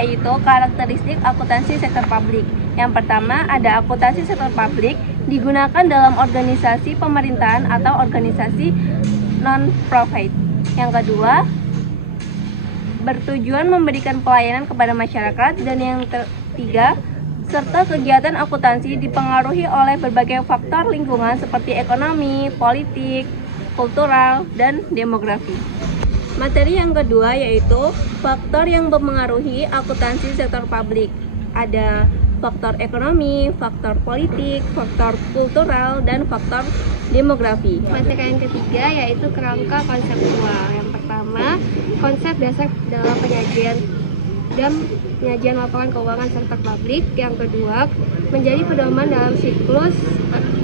yaitu karakteristik akuntansi sektor publik. Yang pertama, ada akuntansi sektor publik digunakan dalam organisasi pemerintahan atau organisasi non-profit. Yang kedua, bertujuan memberikan pelayanan kepada masyarakat. Dan yang ketiga, serta kegiatan akuntansi dipengaruhi oleh berbagai faktor lingkungan seperti ekonomi, politik, kultural, dan demografi. Materi yang kedua yaitu faktor yang mempengaruhi akuntansi sektor publik. Ada faktor ekonomi, faktor politik, faktor kultural, dan faktor demografi. Materi yang ketiga yaitu kerangka konseptual. Yang pertama, konsep dasar dalam penyajian laporan keuangan sektor publik. Yang kedua, menjadi pedoman dalam siklus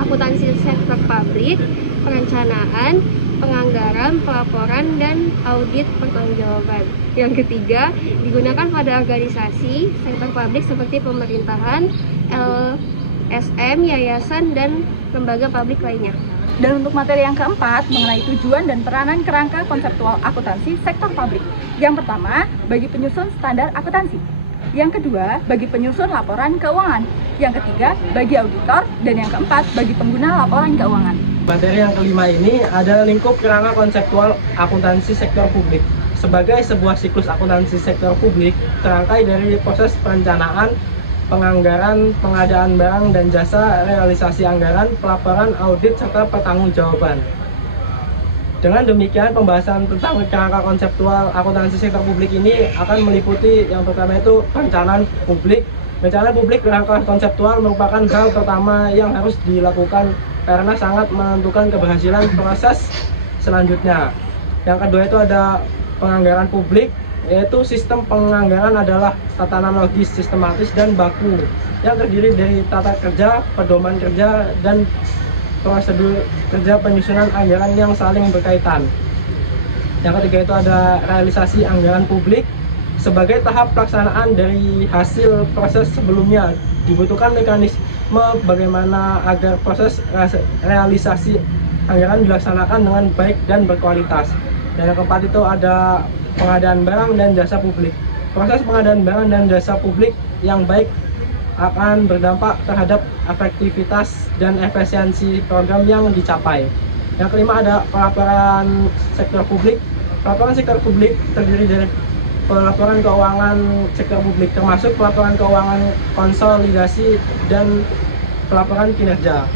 akuntansi sektor publik, perencanaan, penganggaran, pelaporan, dan audit pertanggungjawaban. Yang ketiga, digunakan pada organisasi sektor publik seperti pemerintahan, LSM, yayasan, dan lembaga publik lainnya. Dan untuk materi yang keempat, mengenai tujuan dan peranan kerangka konseptual akuntansi sektor publik. Yang pertama, bagi penyusun standar akuntansi. Yang kedua, bagi penyusun laporan keuangan. Yang ketiga, bagi auditor. Dan yang keempat, bagi pengguna laporan keuangan. Materi yang kelima ini adalah lingkup kerangka konseptual akuntansi sektor publik. Sebagai sebuah siklus akuntansi sektor publik, terangkai dari proses perencanaan, penganggaran, pengadaan barang dan jasa, realisasi anggaran, pelaporan, audit, serta pertanggungjawaban. Dengan demikian, pembahasan tentang kerangka konseptual akuntansi sektor publik ini akan meliputi yang pertama itu perencanaan publik. Perencanaan publik kerangka konseptual merupakan hal pertama yang harus dilakukan karena sangat menentukan keberhasilan proses selanjutnya. Yang kedua itu ada penganggaran publik, yaitu sistem penganggaran adalah tatanan logis, sistematis, dan baku yang terdiri dari tata kerja, pedoman kerja, dan prosedur kerja penyusunan anggaran yang saling berkaitan. Yang ketiga itu ada realisasi anggaran publik. Sebagai tahap pelaksanaan dari hasil proses sebelumnya, dibutuhkan mekanisme bagaimana agar proses realisasi anggaran dilaksanakan dengan baik dan berkualitas. Dan yang keempat itu ada pengadaan barang dan jasa publik. Proses pengadaan barang dan jasa publik yang baik akan berdampak terhadap efektivitas dan efisiensi program yang dicapai. Yang kelima ada pelaporan sektor publik. Pelaporan sektor publik terdiri dari pelaporan keuangan sektor publik, termasuk pelaporan keuangan konsolidasi dan pelaporan kinerja.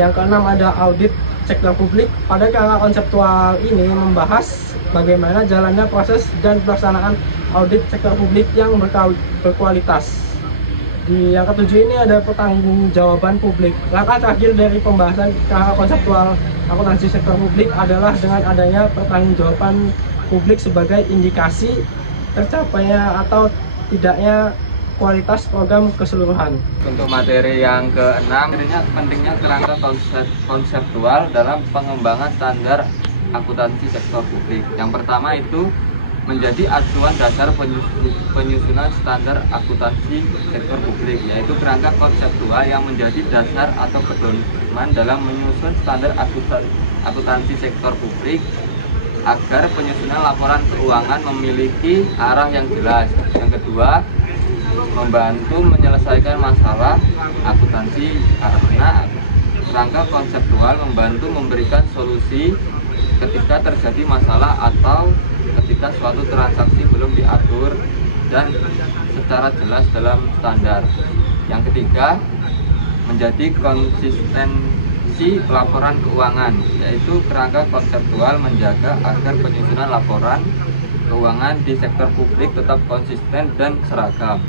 Yang keenam ada audit sektor publik. Pada kerangka konseptual ini membahas bagaimana jalannya proses dan pelaksanaan audit sektor publik yang berkualitas. Di yang ketujuh ini ada pertanggungjawaban publik. Langkah terakhir dari pembahasan kerangka konseptual akuntansi sektor publik adalah dengan adanya pertanggungjawaban publik sebagai indikasi tercapainya atau tidaknya kualitas program keseluruhan. Untuk materi yang keenam, pentingnya kerangka konseptual dalam pengembangan standar akuntansi sektor publik. Yang pertama itu menjadi acuan dasar penyusunan standar akuntansi sektor publik, yaitu kerangka konseptual yang menjadi dasar atau pedoman dalam menyusun standar akuntansi sektor publik agar penyusunan laporan keuangan memiliki arah yang jelas. Yang kedua, membantu menyelesaikan masalah akuntansi karena kerangka konseptual membantu memberikan solusi ketika terjadi masalah atau ketika suatu transaksi belum diatur dan secara jelas dalam standar. Yang ketiga, menjadi konsistensi pelaporan keuangan, yaitu kerangka konseptual menjaga agar penyusunan laporan keuangan di sektor publik tetap konsisten dan seragam.